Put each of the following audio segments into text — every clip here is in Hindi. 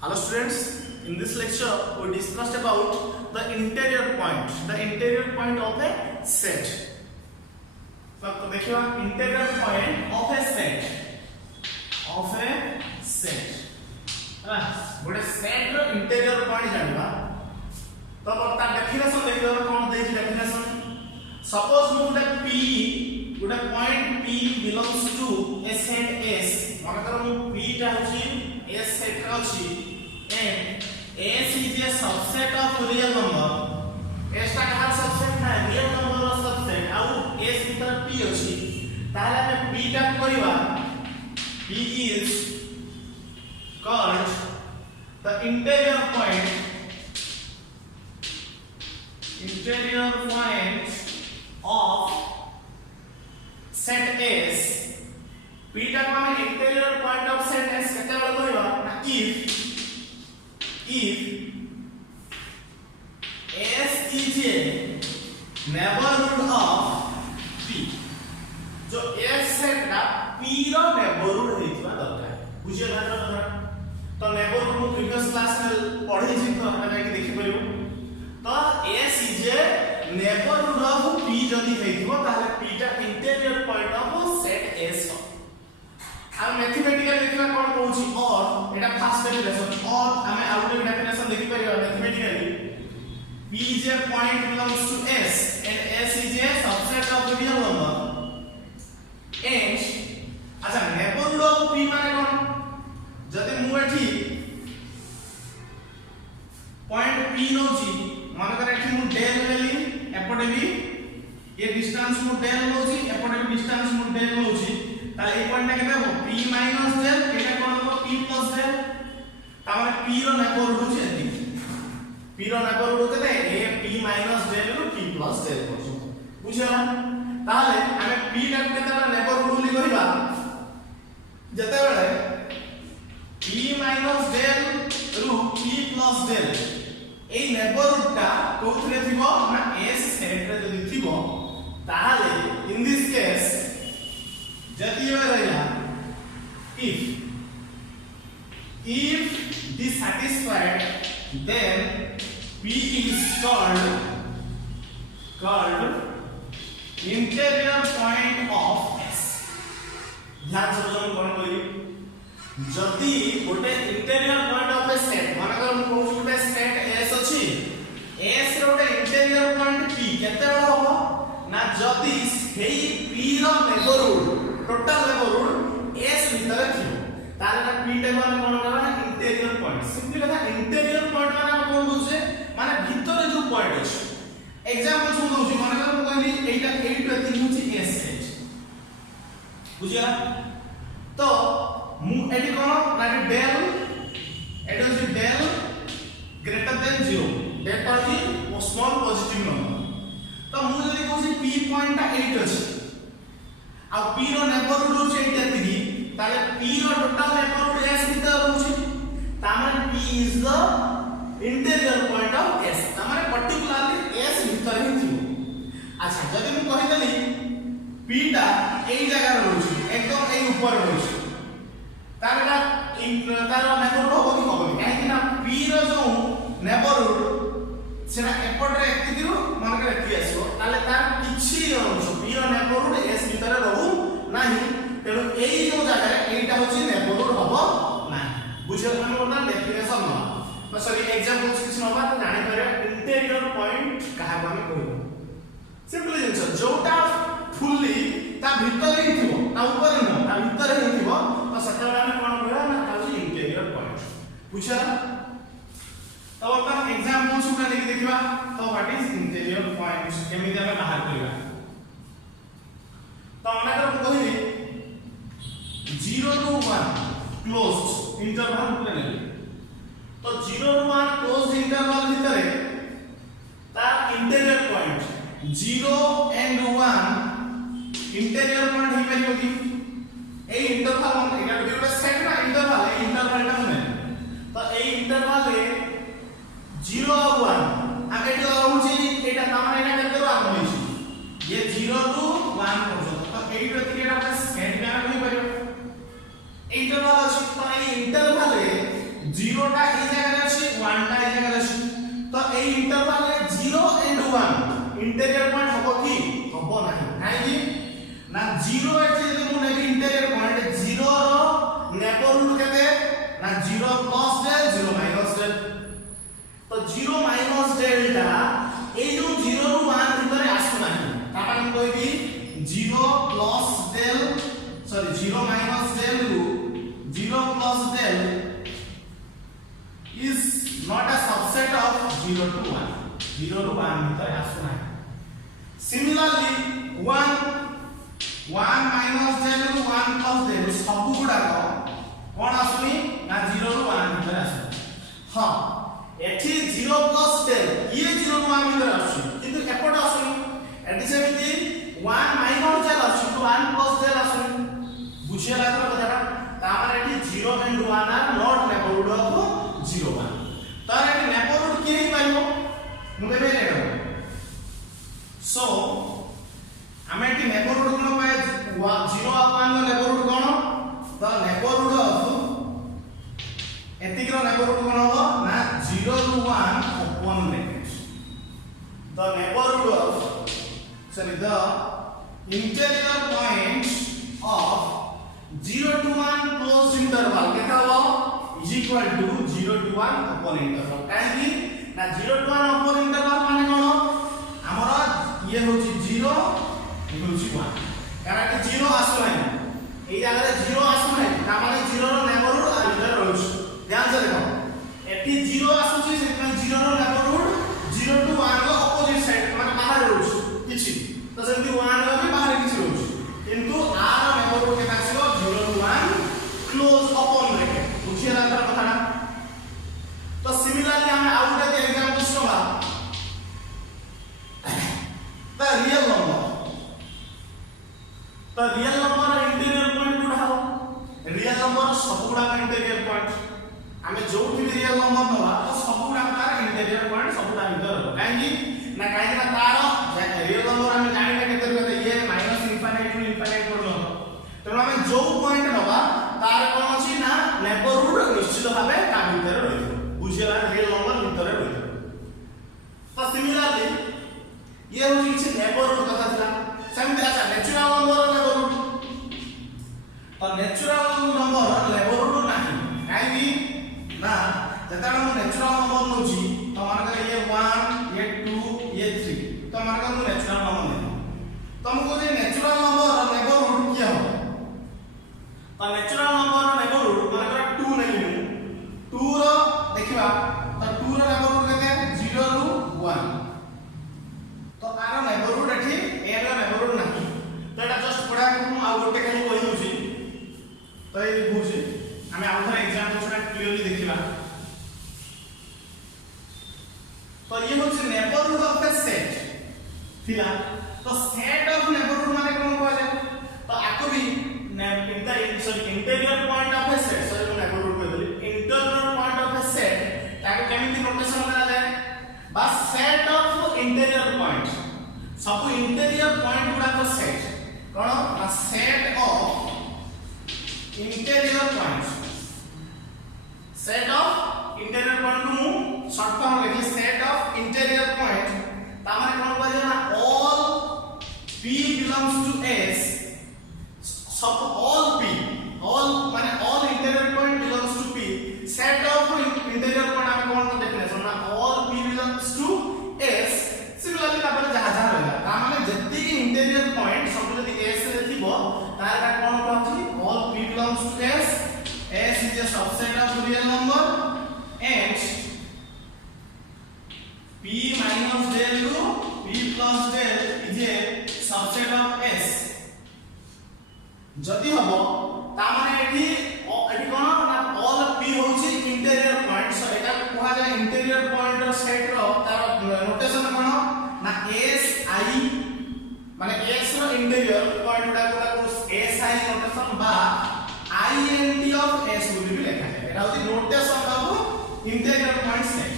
Hello students, in this lecture we discussed about the interior point of a set. So देखिए interior point of a set गोटे सेट रो इंटीरियर पॉइंट जानबा तो ता डेफिनेशन देखियो कोन देछि डेफिनेशन सपोज मु गोटे point P belongs to a set S माने करो मु P टा होछि S सेट रा अछि and S is a subset of real number S टा कहार सबसेट ना रियल नंबर रो सबसेट आउ S भीतर P अछि ताले हम P टा करिवा P is called the interior point of set S. P टा को हम interior point of set S केते बेला कहबा ना if S is a neighborhood of P जो S सेट टा P रो neighborhood हेतिबा दरकार बुझियो ना तो नेबरहुड मु प्रीवियस क्लास में पढ़ी छी तो हमरा के देखि परियो तो S is a neighbourhood of P जदी हेतिबो ताले P टा interior point of set S आ मैथमेटिकल देखला कोन कहूची और एटा फास्ट डेफिनेशन और हमें आउट डेफिनेशन देखि परियो mathematically P is a point belongs to S and S is a subset of real number and अच्छा नेबरहुड ऑफ P माने कोन जदि मु एठी पॉइंट P नोची माने कर एठी मु डेल लेली एपटे भी ये डिस्टेंस मु डेल नोची एपटे भी डिस्टेंस मु डेल नोची ताले ए पॉइंट केते हो P माइनस डेल एटा कोन हो P प्लस डेल तामाने P रो नेबरहुड होची एती P रो नेबरहुड केते ए P माइनस डेल रो P प्लस डेल होची बुझिया ताले हमें P टा केते नेबरहुड बोली कहिबा जते बेले P minus del ru P plus del ए नेबरहुड टा कोथरे थिबो ना S सेट रे जदी थिबो ताहाले इन दिस केस जदी रहला if this satisfied then P is called interior point of S ध्यान से जो कोन करी जदी गोटे interior point of a set माने कर हम कहू गोटे सेट S अछि S रो गोटे इंटीरियर पॉइंट P केते बड़ होबो ना जदी हेई P रो नेबरहुड टोटल नेबरहुड S भीतर थियो तारे ना P टे माने कोन करबा ना इंटीरियर पॉइंट सिंपली कथा इंटीरियर पॉइंट माने हम कोन बुझे माने भीतर जो पॉइंट अछि एग्जांपल सुन दउछी माने कर हम कहली एटा 8 रे 3 होची S सेट बुझिया तो मु एटी कोन ना delta is del greater than 0 डेटा इज स्मॉल पॉजिटिव नंबर तो मु जदी कहूची P पॉइंट 8 अछि आ P रो नेबरहुड होची 8 एतिकी ताले P रो टोटल नेबरहुड S भीतर होची तामाने P is the interior point of S तामाने पर्टिकुलरली S भीतर ही थियो अच्छा जदी मु कहि देली P टा एई जगह रहउची एकदम एई ऊपर रहउची तारला तारो नेबरहुड होबो कि होबो काहे ना P रो जो नेबरहुड सेना एपट रे एति दिरो मन के एति आसो ताले तार किछि रहउछ P रो नेबरहुड S भीतर रहउ नाही तेनो एई जो जगह एटा होची नेबरहुड होबो नाही बुझियो हम ओना डेफिनेशन न सॉरी एग्जांपल किछि नबा जानि करे इंटीरियर पॉइंट काहा हम कहू सिंपल जिंस जोटा फुल्ली ता भीतर ही थिबो ता ऊपर न ता भीतर ही थिबो तो सटा हम कोन कहला ना ता होची इंटीरियर पॉइंट बुझा तो अपन एग्जांपल सुना लेके देखिबा तो व्हाट इज इंटीरियर पॉइंट केमि हम बाहर करिबा तो हमरा कर कहिली 0 to 1 क्लोज्ड इंटरवल पूरा ले तो 0 to 1 क्लोज्ड इंटरवल भीतर ता interior point 0 and 1 interior point ही परियो कि ए इंटरवल हम एटा गोटे सेट ना इंटरवल ए इंटरवल टा में तो ए इंटरवल रे 0 और 1 आगे जो रहउची एटा तामाने एटा केते आरंभ होइची ये 0 to 1 पर्यंत तो एई प्रति एटा सेट का होई परियो इंटरवल अछि तो ए इंटरवल रे 0 टा इंटीरियर पॉइंट हबो कि हबो नाही काहे ना 0 एठी जदि मु नेबी इंटीरियर पॉइंट 0 रो नेबरहुड केते ना 0 प्लस डेल 0 माइनस डेल तो 0 माइनस डेल टा ए जो 0 रु 1 भितरे आसु नाही ता माने कहबी 0 plus del sorry 0 minus del रु 0 plus del is not a subset of 0 to 1 0 to 1 ভিতরে আসছে না similarly 1 minus del ରୁ 1 plus del ସବୁ গুড়াক কোন আসুনি না 0 ରୁ 1 ভিতরে আসছে हां এটি 0 plus del ইয়ে 0 ରୁ 1 ভিতরে আসছে কিন্তু এপট আসুনি এটি সেমিতি 1 minus del আসছে তো 1 plus del আসুনি বুঝিয়ে লাগলো কথাটা तामाने एठी 0 and 1 are not neighborhood of 0 1 तार एठी neighborhood के ही पाइबो मुबे बेले सो हमें एठी neighborhood कोन पाए 0 और 1 नो neighborhood कोन द neighborhood of एतिक रो neighborhood कोन हो ना 0 ରୁ 1 upon bracket the neighborhood of sorry the interior point of 0 to 1 closed interval केता हो is equal to 0 to 1 upon interval काहे ना 0 to 1 upon interval माने कोन हमरा ये होची 0 ये होची 1 कारण कि 0 आसु नाही एई जगह रे 0 आसु नाही ता माने 0 रो नेबरहुड आ इधर रहउछ ध्यान से देखो एटी 0 आसुची से 0 रो नेबरहुड 0 to 1 रो अपोजिट साइड माने बाहर रहउछ किछि तो सेमति 1 रो भी बाहर किछि रहउछ किंतु आ रो neighbourhood केता आसीबो 0 to 1 close upon bracket बुझिए ना तर कथा तो सिमिलरली हम आउट के एग्जांपल्स नबा the real number interior point गुडा हो रियल नंबर सबुडा इंटीरियर पॉइंट हमें जोठी भी रियल नंबर नबा तो सबुडा तार इंटीरियर पॉइंट सबुडा भीतर हो काहे ना तार रियल नंबर हम जानि केते केते ये माइनस इनफिनिट टू इनफिनिट करलो तो हमें जो पॉइंट नबा तार कोन अछि ना नेबरहुड निश्चित भाबे का भीतर रहितो बुझियला रियल नंबर भीतर रहितो तो सिमिलरली ये होची छै नेबरहुड कथा थला सेमते अच्छा नेचुरल नंबर नेबरहुड तो नेचुरल नंबर नेबरहुड नाही काहे ना जता हम नेचुरल नंबर नोची तो मान कर ये 1 ये 2 ये 3 तो मान कर नेचुरल नंबर नहीं तुमको जे नेचुरल नंबर नेबरहुड क्या हो तो नेचुरल नंबर नेबरहुड मान कर 2 नहीं 2 रो देखिबा तो 2 रो नेबरहुड केते 0 ରୁ 1 तो आरो नेबरहुड एठी ए रो नेबरहुड नाही तो एटा जस्ट पढा को आ गोटे खाली कहि होची तो ए बुझी हमें आउथर एग्जांपल छोटा क्लियरली देखिबा तो ये होची नेबरहुड ऑफ द सेट थिला तो सेट ऑफ नेबरहुड माने कोन कहै जाय तो आको भी interior point of a set sorry मैं नेबरहुड कह देली interior point of a set ताको केमिति नोटेशन करा जाय बस सेट ऑफ इंटीरियर पॉइंट सब इंटीरियर पॉइंट गुडा को सेट कोन ना set of interior point set of interior point को मु शॉर्ट फॉर्म लिखि सेट ऑफ इंटीरियर पॉइंट ता माने कोन कहै ना all p belongs to s सब all p all माने all interior point belongs to p set of interior point हम कोन डेफिनेशन ना all p belongs to s similarly तापर जहा जहा रहला ता माने जति इंटीरियर पॉइंट सब जति s रे थिबो तार का कोन कहछि all p belongs to s is a subset of real number and p minus del ru p plus del is a subset of s जति हबो ता माने एठी कोन ना ऑल p होची इंटीरियर पॉइंट सो एटा कोहा जाय इंटीरियर पॉइंट रो सेट रो तार नोटेशन कोन ना s i माने s रो इंटीरियर पॉइंट को s i नोटेशन बा int of s will be लिखा है एटा होची notation of interior point set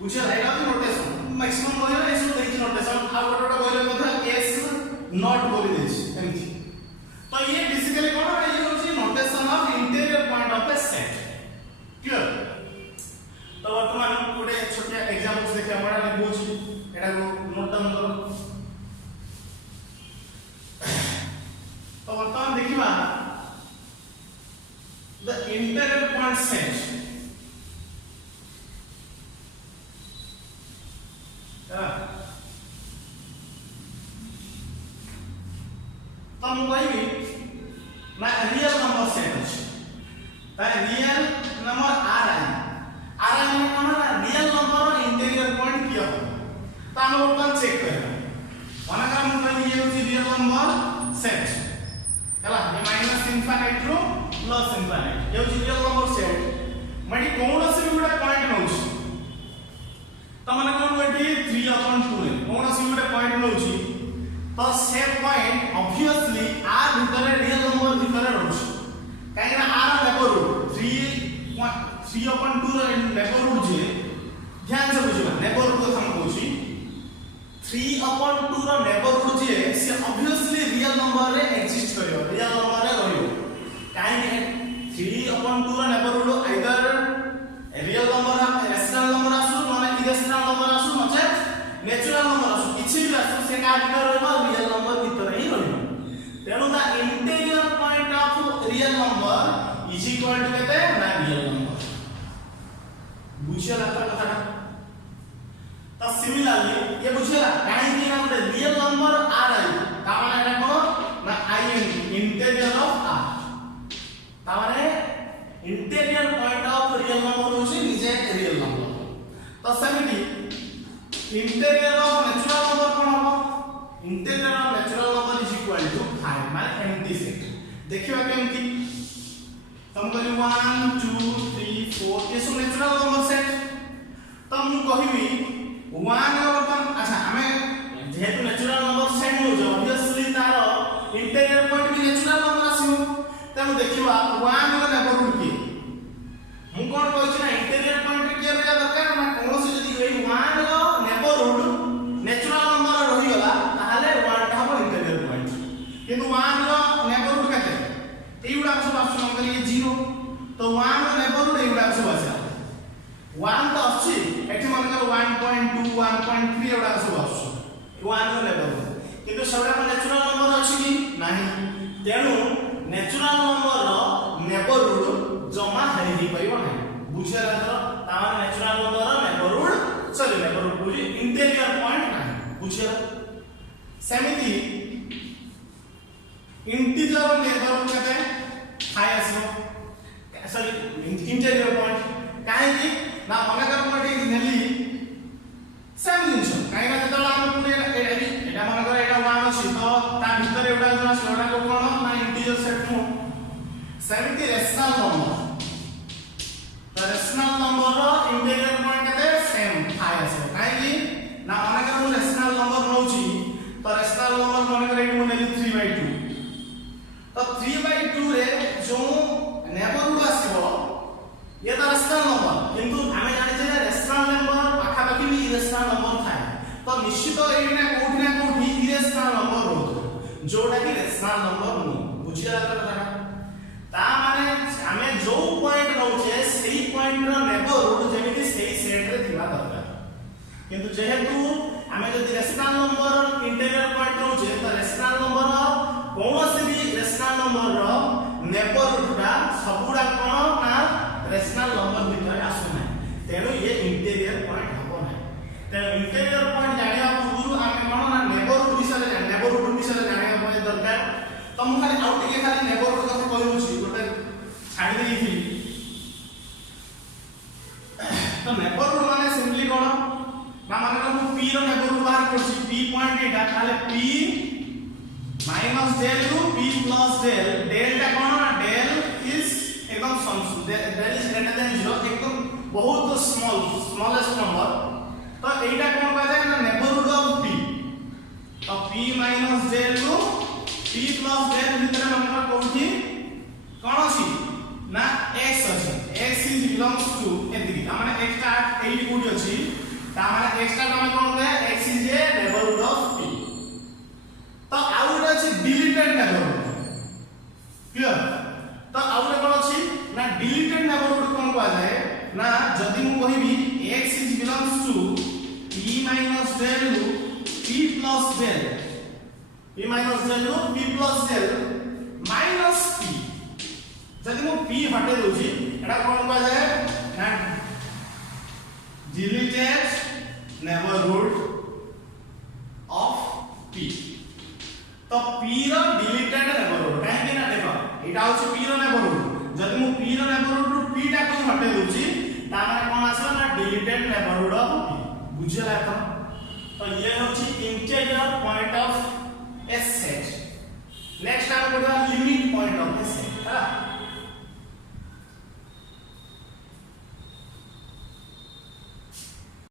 बुझे एटा होची नोटेशन मैक्सिमम बोले s रो देछि नोटेशन आ गोटे बोले मतलब s नॉट बोली देछि एमथि तो ये बेसिकली कोन है ये होची notation of interior point of a set clear तो वर्तमान गोटे छोटा एग्जांपल्स देखि हमरा ने बुझी एटा को इंटीरियर पॉइंट सेट तो हम कहिबी ना रियल नंबर सेट अछि ता रियल नंबर आर आई माने कोन ना रियल नंबर रो इंटीरियर पॉइंट किया हो तो हम ओपन चेक करबा माने का हम कहि ये होची रियल नंबर सेट हला ये माइनस इनफिनिट रो प्लस इनफिनिट ये होची रियल नंबर सेट माने कोनोसी भी गोटे पॉइंट नउची तो माने कोन एठी 3/2 रे कोनोसी गोटे पॉइंट नउची तो से पॉइंट ऑब्वियसली आर भितरे रियल नंबर भितरे रहउची काहे ना आर नेबरहुड 3/2 रो नेबरहुड जे ध्यान से बुझिबा नेबरहुड को हम कहूची 3/2 रो नेबरहुड जे से ऑब्वियसली रियल नंबर रे एग्जिस्ट करियो रियल नंबर रे रहियो काहे 3/2 रो neighbourhood either real number rational number आसु माने इरेशनल नंबर आसु नचे नेचुरल नंबर आसु किछि भी आसु से का भितर रहबो रियल नंबर भितर ही रहबो तेनु the interior point of real number is equal to केते ना रियल नंबर बुझियला कथा तो सिमिलरली ये बुझियला काहे कि ना रियल नंबर आर आई ता माने एटा कोन ना आई इंटीरियर ऑफ आर ता माने interior point of real number होची निजे रियल नंबर तो सेमिति इंटीरियर ऑफ नेचुरल नंबर कोन हो interior of natural number is equal to 5 माने एम्प्टी सेट देखिबा केमति तुम कहि 1 2 3 4 ये सब नेचुरल नंबर सेट तो हम कहिबी 1 और तुम अच्छा हमें जेहेतु नेचुरल नंबर सेट हो जो ऑब्वियसली तार इंटीरियर पॉइंट भी नेचुरल नंबर आसीबो तब देखिबा 1 रो नेबरहुड की हम कोन कहछि ना इंटीरियर पॉइंट के रहला दरकार ना कोनोसी जदी एई 1 रो नेबरहुड नेचुरल नंबर रहि गला ताहाले 1 टा हो इंटीरियर पॉइंट किंतु 1 रो नेबरहुड केते एइउडा सब आसु नंबर ये 0 तो 1 रो नेबरहुड एइउडा सब आसे 1 तो अछि एठी मन कर 1.2 1.3 एइउडा सब आसु 1 रो नेबरहुड किंतु सबरा नेचुरल नंबर अछि कि नाही तेनु नेचुरल नंबर रो नेबरहुड जमा हेरि परिबो नै बुझियला तर तार नेचुरल नंबर रो नेबरहुड चले नेबरहुड बुझि इंटीरियर पॉइंट नै बुझियला सेमिति इंटीजर नेबरहुड केते हाई आसो सॉरी इंटीरियर पॉइंट काहे कि ना मने कर कोठी नेली सेम जिंस काहे ना जतला हम पुरे एटा मने कर एटा 1 अछि तो ता भितर एटा जना सोडा को कोन ना इंटीजर सेट मु सेमिति रेशनल नंबर तो रेशनल नंबर रो इंटीरियर पॉइंट केते सेम हाई आसो काहे कि ना मने कर रेशनल नंबर नउची तो रेशनल नंबर मने कर एटा नेली 3/2 तो 3/2 रे जो नेबरहुड आसीबो ये तो रेशनल नंबर किंतु हमें जानि जे रेशनल नंबर पाखा पाखी भी इरेशनल नंबर थाए तो निश्चित एइने कोठी ना कोठी इरेशनल नंबर होतो जोटा कि रेशनल नंबर नो बुझिया कथा ता माने हमें जो पॉइंट नउचे सेही पॉइंट रो नेबरहुड जेमिति सेही सेट रे थिबा दरकार किंतु जेहेतु हमें जदि रेशनल नंबर इंटीरियर पॉइंट नउचे तो रेशनल नंबर कोनोसी भी रेशनल नंबर रो नेबरहुडा सबुडा कोन ना रेशनल नंबर भितर आसु नै तेनु ये इंटीरियर पॉइंट हबो नै तेनु इंटीरियर पॉइंट जानिया पूर्व आमे कोन ना नेबरहुड विषय जानिया पय दरकार तो हम खाली आउट के खाली नेबरहुड कथा कहू छी गोटे छाडी देई थी तो नेबरहुड माने सिंपली कोन ना माने को p रो नेबरहुड बाहर करछि p पॉइंट एटा खाली p minus del to p plus del del टा कोन ना डेल इज एकदम डेल इज ग्रेटर देन 0 एकदम बहुत स्मॉलेस्ट नंबर तो एटा कोन कह जाय ना नेबरहुड ऑफ p तो p minus del to p plus del भितर नंबर कोठी कोन अछि ना x अछि x इज बिलोंग्स टू एदिक माने x टा 8 कोठी अछि ता माने x टा हम कोन दे x is a neighbourhood of p तो आउट अछि डिलीटेड नेबरहुड क्लियर तो आउट कोन अछि ना डिलीटेड नेबरहुड कोन कह जाय ना जदी मु कहिबी x is belongs to p minus del to p plus del p minus del to p plus del minus p जदि मो p हटे दोची एटा कोन कह जाय ना डिलीटेड नेबरहुड ऑफ p तो p रो डिलीटेड नेबरहुड काहे कि ना देखो एटा होची p रो नेबरहुड जदि मो p रो नेबरहुड रु p टा को हटे दोची ता माने कोन आसला ना डिलीटेड नेबरहुड ऑफ p बुझला तो ये होची interior point of a set next हम पढ़वा limit point of a set है